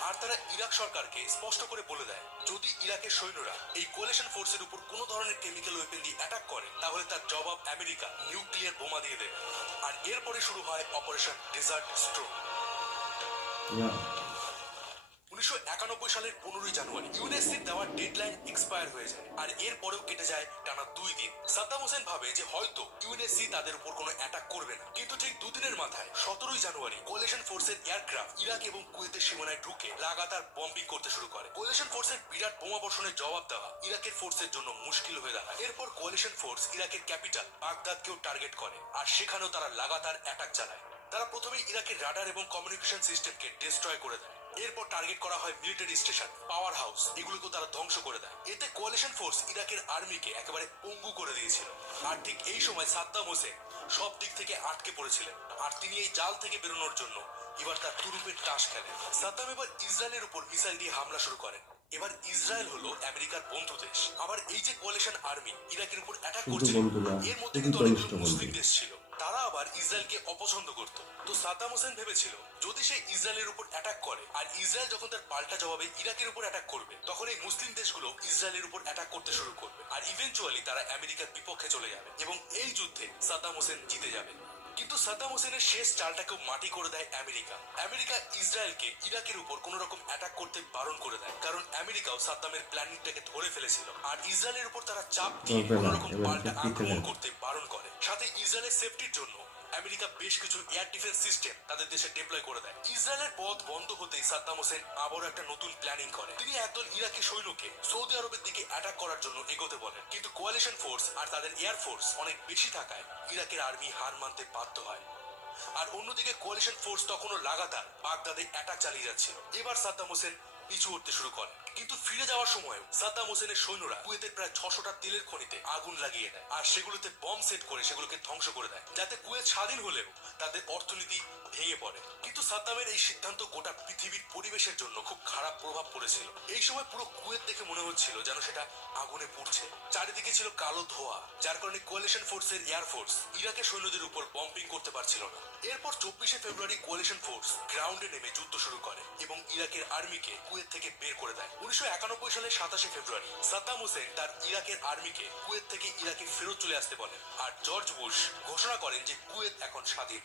আর তারা ইরাক সরকারকে স্পষ্ট করে বলে দেয়, যদি ইরাকের সৈন্যরা এই কোয়ালিশন ফোর্সের উপর কোনো ধরনের কেমিক্যাল ওয়েপেন দিয়ে অ্যাটাক করে, তাহলে তার জবাব আমেরিকা নিউক্লিয়ার বোমা দিয়ে দেবে। আর এরপরে শুরু হয় অপারেশন ডেজার্ট স্ট্রোম। 1991 সালের 15 জানুয়ারি ইউএনএসসির দেওয়া ডেডলাইন এক্সপায়ার হয়ে যায়। আর এরপরেও কেটে যায় টানা 2 দিন। সাদ্দাম হোসেন ভাবে যে হয়তো ইউএনএসসি তাদের উপর কোনো অ্যাটাক করবে না, কিন্তু ঠিক 2 দিনের মাথায় 17 জানুয়ারি কোয়ালিশন ফোর্সের এয়ারক্রাফট ইরাক এবং কুয়েতের সীমানায় ঢুকে লাগাতার বম্বিং করতে শুরু করে। কোয়ালিশন ফোর্সের বিরাট বোমা বর্ষণের জবাব দেওয়া ইরাকের ফোর্সের জন্য মুশকিল হয়ে দাঁড়ায়। এরপর কোয়ালিশন ফোর্স ইরাকের ক্যাপিটাল বাগদাদকেও টার্গেট করে, আর সেখানেও তারা লাগাতার অ্যাটাক চালায়। তারা প্রথমে ইরাকের রাডার এবং কমিউনিকেশন সিস্টেমকে ডিস্ট্রয় করে দেয়। এরপর টার্গেট করা হয় মিলিটারি স্টেশন, পাওয়ার হাউস, এগুলোকেও তারা ধ্বংস করে দেয়। এতে কোয়ালিশন ফোর্স ইরাকের আর্মিকে একেবারে পঙ্গু করে দিয়েছিল। আর ঠিক এই সময় সাদ্দাম হোসেন সব দিক থেকে আটকে পড়েছিলেন। আর তিনি এই জাল থেকে বেরোনোর জন্য এবার তার তুরুপের তাস খেলেন। সাদ্দাম এবার ইসরায়েলের উপর মিসাইল দিয়ে হামলা শুরু করেন। এবার ইসরায়েল হলো আমেরিকার বন্ধু দেশ। আবার এই যে কোয়ালিশন আর্মি ইরাকের উপর অ্যাটাক করছিল, এর মধ্যে কিন্তু অনেকগুলো মুসলিম দেশ ছিল। তারা আবার ইসরায়েলকে অপছন্দ করত। তো সাদ্দাম হোসেন ভেবেছিল, যদি সে ইসরায়েলের উপর অ্যাটাক করে আর ইসরায়েল যখন তার পাল্টা জবাবে ইরাকের উপর অ্যাটাক করবে, তখন এই মুসলিম দেশগুলো ইসরায়েলের উপর অ্যাটাক করতে শুরু করবে। আর ইভেনচুয়ালি তারা আমেরিকার বিপক্ষে চলে যাবে এবং এই যুদ্ধে সাদ্দাম হোসেন জিতে যাবে। কিন্তু সাদ্দাম হোসেনের শেষ চালটাকেও মাটি করে দেয় আমেরিকা। আমেরিকা ইসরায়েলকে ইরাকের উপর কোন রকম অ্যাটাক করতে বারণ করে দেয়, কারণ আমেরিকাও সাদ্দামের প্ল্যানিংটাকে ধরে ফেলেছিল। আর ইসরায়েলের উপর তারা চাপ দিয়ে কোন রকম পাল্টা আক্রমণ করতে বারণ করে। সাথে ইসরায়েলের সেফটির জন্য আমেরিকা বেশ কিছু এয়ার ডিফেন্স সিস্টেম তাদের দেশে ডিপ্লয় করে দেয়। ইসরায়েলের পথ বন্ধ হতেই সাদ্দাম হোসেন আবারও একটা নতুন প্ল্যানিং করে। তিনি একদল ইরাকি সৈন্যকে সৌদি আরবের দিকে অ্যাটাক করার জন্য এগোতে বলেন, কিন্তু কোয়ালিশন ফোর্স আর তাদের এয়ার ফোর্স অনেক বেশি থাকায় ইরাকের আর্মি হার মানতে বাধ্য হয়। আর অন্যদিকে কোয়ালিশন ফোর্স তখনও লাগাতার বাগদাদে অ্যাটাক চালিয়ে যাচ্ছিল। এবার সাদ্দাম হোসেন পিছু উঠতে শুরু করে, কিন্তু ফিরে যাওয়ার সময় সাদ্দাম হোসেনের সৈন্যরা কুয়েতের প্রায় 600টা তেলের খনিতে আগুন লাগিয়ে দেয় আর সেগুলোতে বম সেট করে সেগুলোকে ধ্বংস করে দেয়, যাতে কুয়েত স্বাধীন হলেও তাদের অর্থনীতি ভেঙে পড়ে। কিন্তু সাদ্দামের এই সিদ্ধান্ত গোটা পৃথিবীর পরিবেশের জন্য খুব খারাপ প্রভাব পড়েছিল। এই সময় পুরো কুয়েত দেখে মনে হচ্ছিল যেন সেটা আগুনে পুড়ছে। চারিদিকে ছিল কালো ধোঁয়া, যার কারণে কোয়ালিশন ফোর্সের এয়ারফোর্স ইরাকের সৈন্যদের উপর বম্পিং করতে পারছিল না। এরপর 24শে ফেব্রুয়ারি কোয়ালিশন ফোর্স গ্রাউন্ডে নেমে যুদ্ধ শুরু করে এবং ইরাকের আর্মিকে কুয়েত থেকে বের করে দেয়। 1991 সালের 27শে ফেব্রুয়ারি সাদ্দাম হোসেন তার ইরাকের আর্মিকে কুয়েত থেকে ইরাকে ফেরত চলে আসতে বলেন, আর জর্জ বুশ ঘোষণা করেন যে কুয়েত এখন স্বাধীন।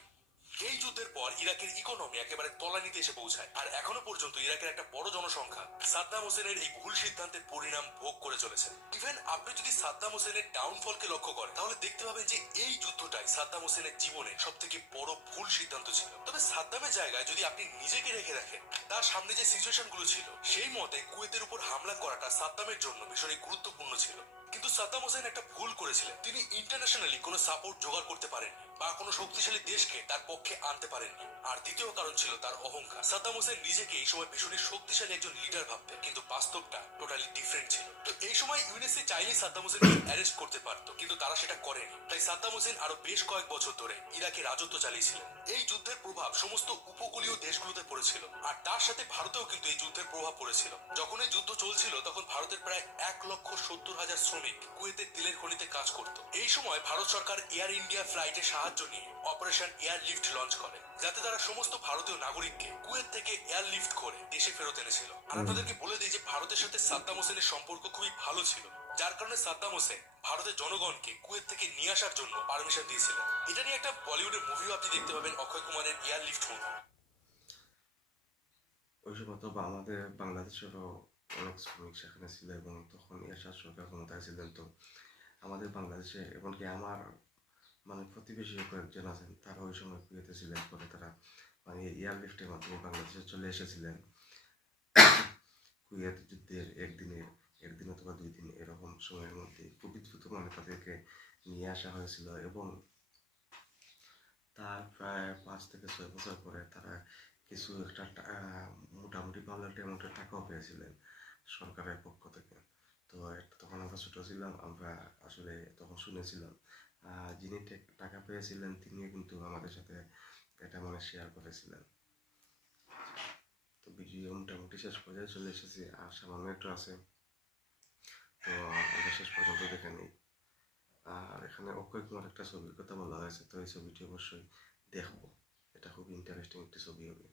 এই যুদ্ধের পর ইরাকের ইকোনমি একেবারে তলানিতে এসে পৌঁছায়। আর এখনো পর্যন্ত ইরাকের একটা বড় জনসংখ্যা সাদ্দাম হোসেনের এই ভুল সিদ্ধান্তের পরিণাম ভোগ করে চলেছে। ইভেন আপনি যদি সাদ্দাম হোসেনের ডাউনফলকে লক্ষ্য করেন, তাহলে দেখতে পাবেন যে এই যুদ্ধটাই সাদ্দাম হোসেনের জীবনে সব থেকে বড় ভুল সিদ্ধান্ত ছিল। তবে সাদ্দামের জায়গায় যদি আপনি নিজেকে রেখে দেখেন, তার সামনে যে সিচুয়েশন গুলো ছিল, সেই মতে কুয়েতের উপর হামলা করাটা সাদ্দামের জন্য ভীষণই গুরুত্বপূর্ণ ছিল। কিন্তু সাদ্দাম হোসেন একটা ভুল করেছিলেন। তিনি ইন্টারন্যাশনালি কোনো সাপোর্ট জোগাড় করতে পারেননি বা কোনো শক্তিশালী দেশকে তার পক্ষে আনতে পারেননি। আর দ্বিতীয় কারণ ছিল তার অহংকার। সাদ্দাম হোসেন নিজেকে এই সময় ভীষণই শক্তিশালী একজন লিডার ভাবতেন, কিন্তু বাস্তবটা টোটালি ডিফারেন্ট ছিল। তো এই সময় ইউএনএসসি চাইলেই সাদ্দাম হোসেনকে অ্যারেস্ট করতে পারত, কিন্তু তারা সেটা করেনি। তাই সাদ্দাম হোসেন আরো বেশ কয়েক বছর ধরে ইরাকে রাজত্ব চালিয়েছিলেন। এই যুদ্ধের প্রভাব সমস্ত উপকূলীয় দেশগুলোতে পড়েছিল, আর তার সাথে ভারতেও কিন্তু এই যুদ্ধের প্রভাব পড়েছিল। যখন এই যুদ্ধ চলছিল, তখন ভারতের প্রায় 1,70,000 শ্রমিক কুয়েতের তেলের খনিতে কাজ করত। এই সময় ভারত সরকার এয়ার ইন্ডিয়া ফ্লাইটে সাহায্য নিয়ে অপারেশন এয়ার লিফট লঞ্চ করে, যাতে তারা সমস্ত ভারতীয় নাগরিককে কুয়েত থেকে এয়ার লিফট করে দেশে ফেরত এনেছিল। আর আপনাদেরকে বলে দিই যে ভারতের সাথে সাদ্দাম হোসেনের সম্পর্ক খুবই ভালো ছিল, যার কারণে সাদ্দাম হোসেন ভারতের জনগণকে কুয়েত থেকে নিয়ে আসার জন্য পারমিশন দিয়েছিলেন। এটা নিয়ে একটা বলিউডের মুভিও আপনি দেখতে পাবেন, অক্ষয় কুমারের এয়ার লিফট মুভি। ওই সময় তো আমাদের বাংলাদেশেরও অনেক শ্রমিক সেখানে ছিল এবং তখন এরশাদ সরকার ক্ষমতায় ছিলেন। তো আমাদের বাংলাদেশে এমনকি আমার মানে প্রতিবেশী কয়েকজন আছেন, তারা ওই সময় কুয়েতে ছিলেন। পরে তারা মানে এয়ারলিফটের মাধ্যমে বাংলাদেশে চলে এসেছিলেন। কুয়েত যুদ্ধের একদিন অথবা 2 দিন এরকম সময়ের মধ্যে খুবই দ্রুত মানে তাদেরকে নিয়ে আসা হয়েছিল এবং তার প্রায় 5 থেকে 6 বছর পরে তারা কিছু একটা মোটামুটি ভালো একটা অ্যামাউন্টের টাকাও পেয়েছিলেন সরকারের পক্ষ থেকে। তো তখন আমরা ছোট ছিলাম, আমরা আসলে তখন শুনেছিলাম যিনি টাকা পেয়েছিলেন তিনিও কিন্তু আমাদের সাথে এটা মানে শেয়ার করেছিলেন। তো ভিডিও মোটামুটি শেষ পর্যায়ে চলে এসেছি, আর সামান্য একটু আছে, তো আমরা শেষ পর্যন্ত দেখে নিই। আর এখানে অক্ষয় কুমার একটা ছবির কথা বলা হয়েছে, তো এই ছবিটি অবশ্যই দেখবো, এটা খুব ইন্টারেস্টিং একটি ছবি হবে।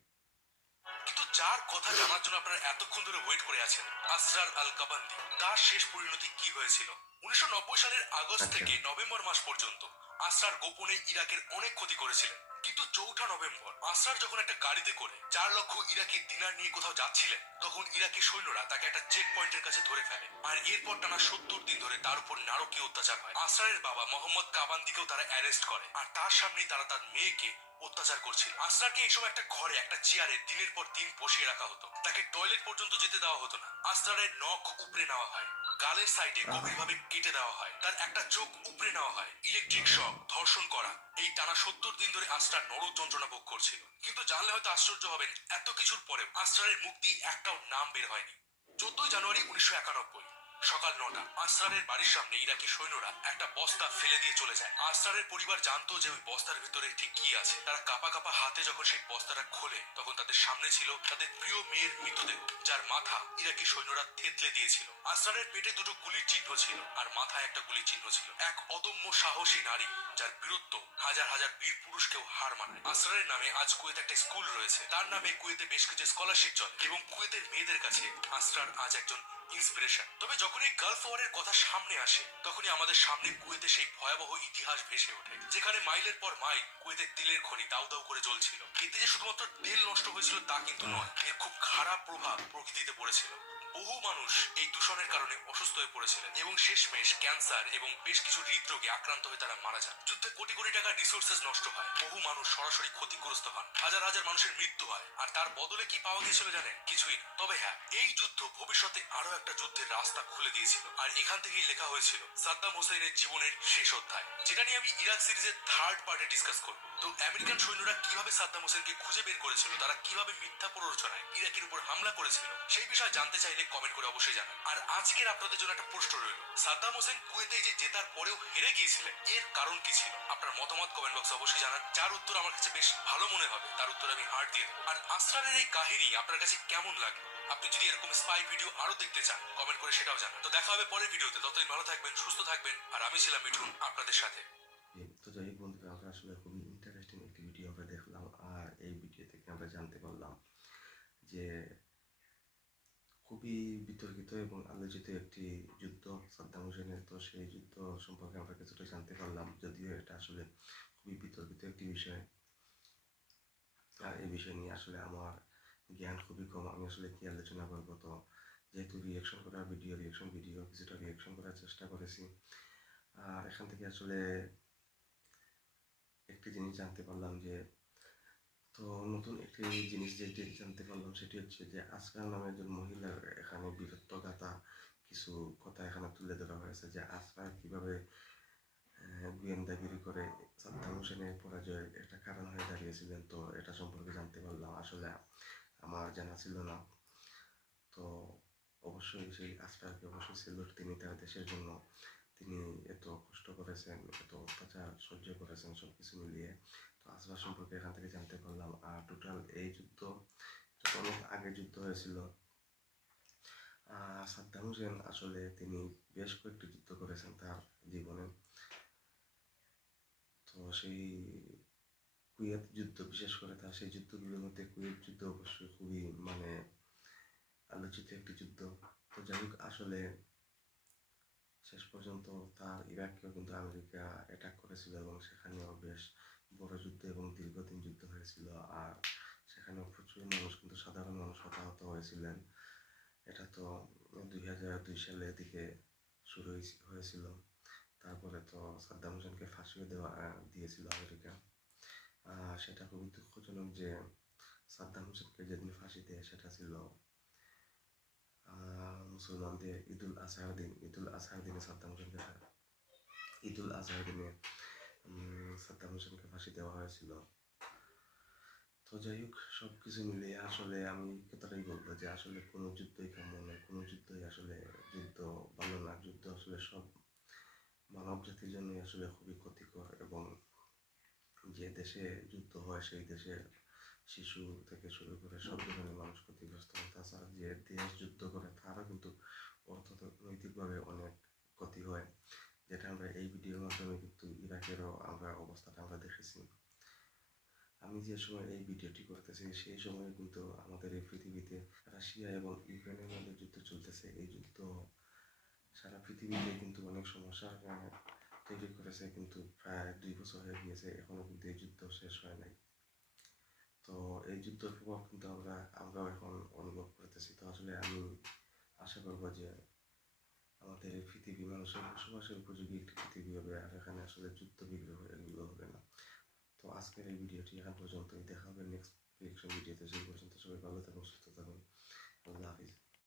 কিন্তু যার কথা জানার জন্য আপনারা এতক্ষণ ধরে ওয়েট করে আছেন, আসরার আল কাবান্দি, তার শেষ পরিণতি কি হয়েছিল? 1990 সালের আগস্ট আচ্ছা। থেকে নভেম্বর মাস পর্যন্ত আসরার গোপনে ইরাকের অনেক ক্ষতি করেছিলেন। কিন্তু 4 নভেম্বর আসরার যখন একটা গাড়িতে করে 4 লক্ষ ইরাকি দিনার নিয়ে কোথাও যাচ্ছিলেন, তখন ইরাকি সৈন্যরা তাকে একটা চেক পয়েন্টের কাছে ধরে ফেলে। আর এরপর টানা 70 দিন ধরে তার উপর নারকীয় অত্যাচার হয়। আসরারের বাবা মোহাম্মদ কাবান্দিকেও তারা অ্যারেস্ট করে, আর তার সামনেই তারা তার মেয়েকে অত্যাচার করছিল। আসরারকে এই সময় একটা ঘরে একটা চেয়ারে দিনের পর দিন বসিয়ে রাখা হতো, তাকে টয়লেট পর্যন্ত যেতে দেওয়া হতো না। আসরারের নখ উপড়ে নেওয়া হয়, গালের সাইডে গভীরভাবে কেটে দেওয়া হয়, তার একটা চোখ উপড়ে নেওয়া হয়, ইলেকট্রিক শক, ধর্ষণ করা। এই টানা 70 দিন ধরে আসরার নরক যন্ত্রণা ভোগ করছিল। কিন্তু জানলে হয়তো আশ্চর্য হবেন, এত কিছুর পরেও আসরারের মুখ দিয়ে একটাও নাম বের হয়নি। 14 জানুয়ারি 1991 সকাল 9টা, আসরারের বাড়ির সামনে ইরাকি সৈন্যরা একটা বস্তা ফেলে দিয়ে চলে যায়। আসরারের পরিবার জানতো যে ওই বস্তার ভিতরে ঠিক কি আছে। তারা কাপা কাপা হাতে যখন সেই বস্তাটা খোলে, তখন তাদের সামনে ছিল তাদের প্রিয় মেয়ের মৃতদেহ, যার মাথা ইরাকি সৈন্যরা থেতলে দিয়েছিল। আসরারের পেটে দুটো গুলির চিহ্ন ছিল, আর মাথায় একটা গুলির চিহ্ন ছিল। এক অদম্য সাহসী নারী, যার বীরত্ব হাজার হাজার বীর পুরুষকেও হার মানায়। আসরারের নামে আজ কুয়েতে একটা স্কুল রয়েছে, তার নামে কুয়েতে বেশ কিছু স্কলারশিপ চলে, এবং কুয়েতের মেয়েদের কাছে আসরার আজ একজন ইন্সপিরেশন। তবে যখন এই গালফ ওয়ারের কথা সামনে আসে, তখনই আমাদের সামনে কুয়েতে সেই ভয়াবহ ইতিহাস ভেসে ওঠে, যেখানে মাইলের পর মাইল কুয়েতের তেলের খনি দাউ দাউ করে জ্বলছিল। এতে যে শুধুমাত্র তেল নষ্ট হয়েছিল তা কিন্তু নয়, এর খুব খারাপ প্রভাব প্রকৃতিতে পড়েছিল। বহু মানুষ এই দূষণের কারণে অসুস্থ হয়ে পড়েছিলেন, এবং শেষমেশ ক্যান্সার এবং বেশ কিছু হৃদরোগে আক্রান্ত হয়ে তারা মারা যান। যুদ্ধে কোটি কোটি টাকার রিসোর্সেস নষ্ট হয়, বহু মানুষ সরাসরি ক্ষতিগ্রস্ত হন, হাজার হাজার মানুষের মৃত্যু হয়। আর তার বদলে কি পাওয়া গিয়েছিল জানেন? কিছুই না। তবে হ্যাঁ, এই যুদ্ধ ভবিষ্যতে আরো একটা যুদ্ধের রাস্তা খুলে দিয়েছিল, আর এখান থেকেই লেখা হয়েছিল সাদ্দাম হোসেনের জীবনের শেষ অধ্যায়, যেটা নিয়ে আমি ইরাক সিরিজের থার্ড পার্টে ডিসকাস করব। তো আমেরিকান সৈন্যরা কিভাবে সাদ্দাম হোসেনকে খুঁজে বের করেছিল, তারা কিভাবে মিথ্যা প্ররোচনায় ইরাকের উপর হামলা করেছিল, সেই বিষয়ে জানতে চাইলে কমেন্ট করে অবশ্যই জানান। আর আজকের আপনাদের জন্য একটা প্রশ্ন রইল, সাদ্দাম হোসেন কুয়েতে যে জেতার পরেও হেরে গিয়েছিলেন, এর কারণ কি ছিল? আপনার মতামত কমেন্ট বক্সে অবশ্যই জানান। যার উত্তর আমার কাছে বেশ ভালো মনে হবে, তার উত্তর আমি হার্ট দিয়ে দেবো। আর আসরারের এই কাহিনী আপনার কাছে কেমন লাগলো? আপনি যদি এরকম স্পাই ভিডিও আরো দেখতে চান, কমেন্ট করে সেটাও জানান। তো দেখা হবে পরের ভিডিওতে, ততদিন ভালো থাকবেন, সুস্থ থাকবেন। আর আমি ছিলাম মিঠুন, আপনাদের সাথে। তো যাই হোক বন্ধুরা, আমরা আসলে খুবই ইন্টারেস্টিং একটি ভিডিও আমরা দেখলাম, আর এই ভিডিও থেকে আমরা জানতে পারলাম যে খুবই বিতর্কিত এবং আলোচিত একটি যুদ্ধ সাদ্দাম হোসেনের। তো সেই যুদ্ধ সম্পর্কে আমরা কিছুটা জানতে পারলাম, যদিও এটা আসলে খুবই বিতর্কিত একটি বিষয়, আর এই বিষয় নিয়ে আসলে আমার জ্ঞান খুবই কম। আমি আসলে কি আলোচনা করবো, তো যেহেতু রিয়েকশন ভিডিও কিছুটা রিয়েকশন করার চেষ্টা করেছি। আর এখান থেকে আসলে একটি জিনিস জানতে পারলাম যে, তো নতুন একটি জিনিস যেটি জানতে পারলাম সেটি হচ্ছে যে আসকার নামে একজন মহিলার এখানে বীরত্বগাথা কিছু কথা এখানে তুলে ধরা হয়েছে, যে আসকার কিভাবে গোয়েন্দাগিরি করে সাদ্দাম হোসেনের পরাজয়ের একটা কারণ হয়ে দাঁড়িয়েছিলেন। তো এটা সম্পর্কে জানতে পারলাম, আসলে আমার জানা ছিল না। তো অবশ্যই সেই আসকারকে অবশ্যই সেলুট, তিনি তার দেশের জন্য তিনি এত কষ্ট করেছেন, এত অত্যাচার সহ্য করেছেন, সব কিছু মিলিয়ে। তো আসবার সম্পর্কে এখান থেকে জানতে পারলাম। আর টোটাল এই যুদ্ধ অনেক আগে যুদ্ধ হয়েছিল। সাদ্দাম হোসেন আসলে তিনি বেশ কয়েকটি যুদ্ধ করেছেন তার জীবনে। তো সেই কুয়েত যুদ্ধ, বিশেষ করে তার সেই যুদ্ধগুলোর মধ্যে কুয়েত যুদ্ধ অবশ্যই খুবই মানে আলোচিত একটি যুদ্ধ। তো যাই হোক, আসলে শেষ পর্যন্ত তার ইরাককেও কিন্তু আমেরিকা অ্যাটাক করেছিল, এবং সেখানেও বেশ বড় যুদ্ধ এবং দীর্ঘদিন যুদ্ধ হয়েছিল। আর সেখানেও প্রচুর মানুষ, কিন্তু সাধারণ মানুষ হতাহত হয়েছিলেন। এটা তো 2002 সালের দিকে শুরু হয়েছিল। তারপরে তো সাদ্দাম হোসেনকে ফাঁসিও দিয়েছিল আমেরিকা। সেটা খুবই দুঃখজনক যে সাদ্দাম হোসেনকে যেদিন ফাঁসি দেয় সেটা ছিল মুসলমানদের ঈদুল আজহার দিনে সাদ্দাম হোসেনকে ফাঁসি দেওয়া হয়েছিল। তো যাই হোক, সব কিছু মিলিয়ে আসলে আমি কথাটাই বলবো যে আসলে কোনো যুদ্ধই কাম্য নয়, কোনো যুদ্ধই আসলে যুদ্ধ ভালো না। যুদ্ধ আসলে সব মানব জাতির জন্য আসলে খুবই ক্ষতিকর, এবং যে দেশে যুদ্ধ হয় সেই দেশের শিশু থেকে শুরু করে সব ধরনের মানুষ ক্ষতিগ্রস্ত হয়। তাছাড়া যে দেশ যুদ্ধ করে তারও কিন্তু অর্থনৈতিকভাবে অনেক ক্ষতি হয়, যেটা আমরা এই ভিডিওর মাধ্যমে কিন্তু ইরাকেরও আমরা অবস্থাটা আমরা দেখেছি। আমি যে সময় এই ভিডিওটি করতেছি সেই সময় কিন্তু আমাদের এই পৃথিবীতে রাশিয়া এবং ইউক্রেনের মধ্যে যুদ্ধ চলতেছে। এই যুদ্ধ সারা পৃথিবীতে কিন্তু অনেক সমস্যার তৈরি করেছে, কিন্তু প্রায় 2 বছর হয়ে গিয়েছে, এখনো কিন্তু এই যুদ্ধ শেষ হয় নাই। তো এই যুদ্ধের প্রভাব কিন্তু আমরাও এখন অনুভব করতেছি। তো আসলে আমি আশা করবো যে আমাদের এই পৃথিবী মানুষের বসবাসের উপযোগী একটি পৃথিবী হবে, আর এখানে আসলে যুদ্ধ বিগ্রহ এগুলো হবে না। তো আজকের এই ভিডিওটি এখন পর্যন্তই, দেখা হবে নেক্সট রিয়েকশন ভিডিওতে। সেই পর্যন্ত সবাই ভালো থাকুন, সুস্থ থাকুন, আল্লাহ হাফিজ।